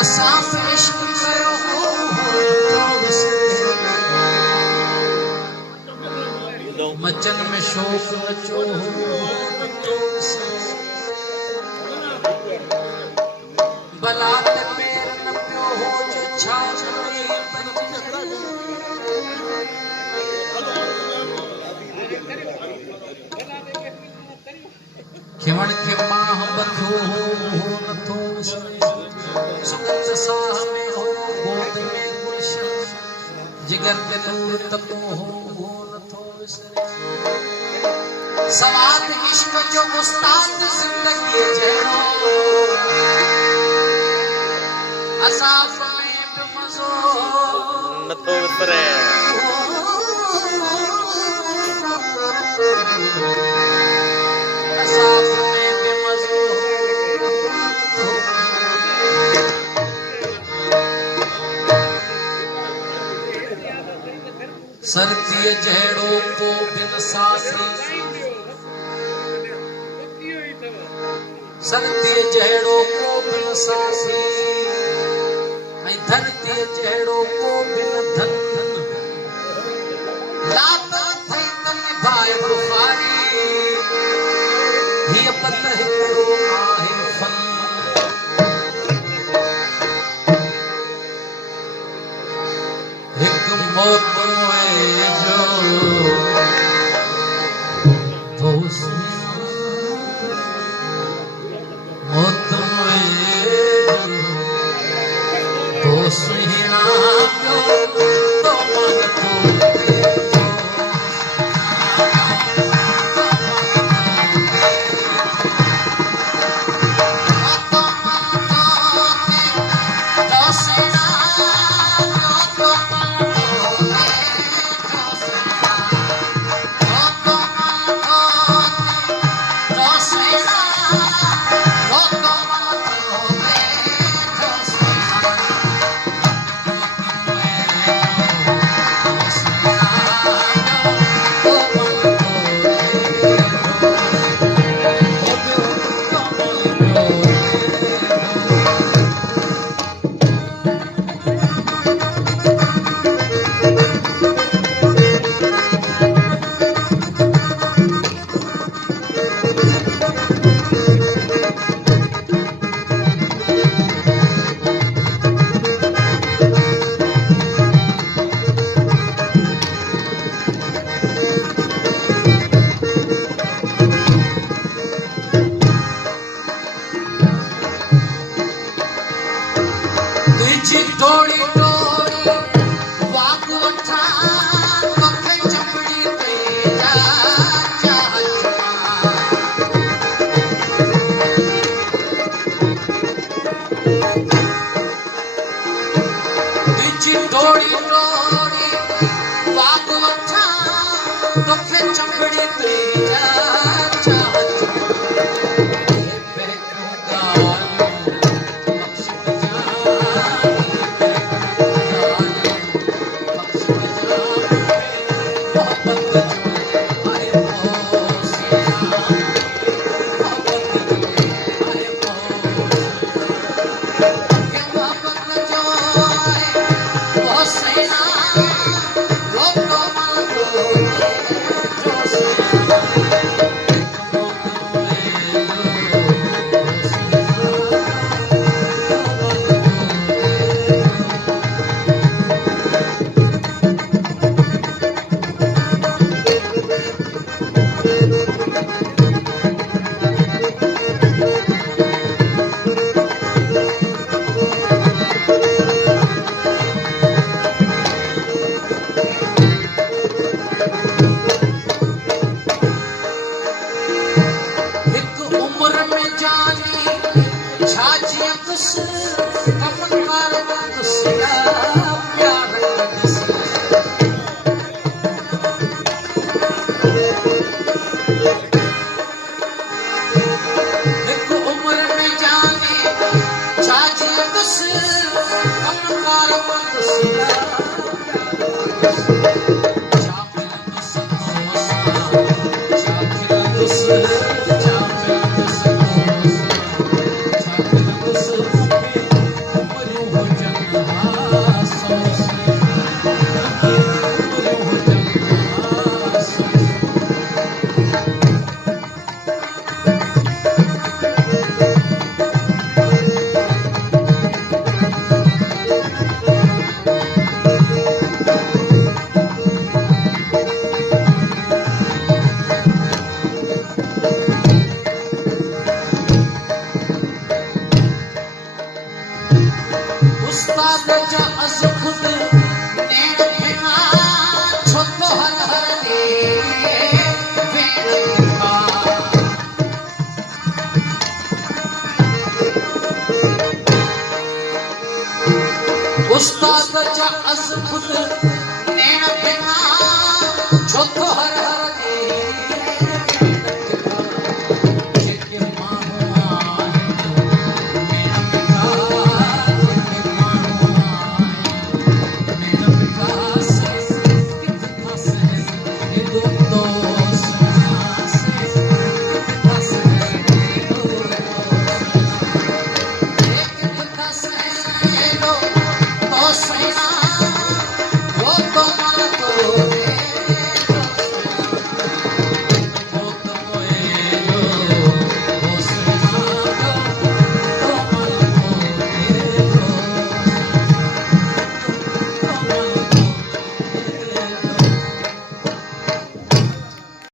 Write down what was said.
असां इश्क कयो मचन में शोक नचो भला पैर न पियो हो जो छाछ खिवण के माह बंधो हो नथो सुगंध साह में हो गोद में गुलशन जिगर के नूर तपो हो नथो सवाद इश्क जो मुस्ताद जिंदगी जहिड़ो असाफ में बि मज़ो नथो विसरे असाफ में बि मज़ो सर्दीअ जहिड़ो को बिन सासी सर्दीअ जहिड़ो को बिन सासी ऐं धरतीअ जहिड़ो को बिन धन लात थई तन भाई बुखारी हीअ पत हिकिड़ो आहे फन हिकु मौत जो मौत तो सुहिणा तो मन तो डोरी डोरी वाग वठा मथे चमड़ी पे जा डोरी डोरी वाग वठा मथे चमड़ी पे जा उस्तादच्या अजखुद नेण फिरा छोट हर हर ने वेण फिरा उस्तादच्या अजखुद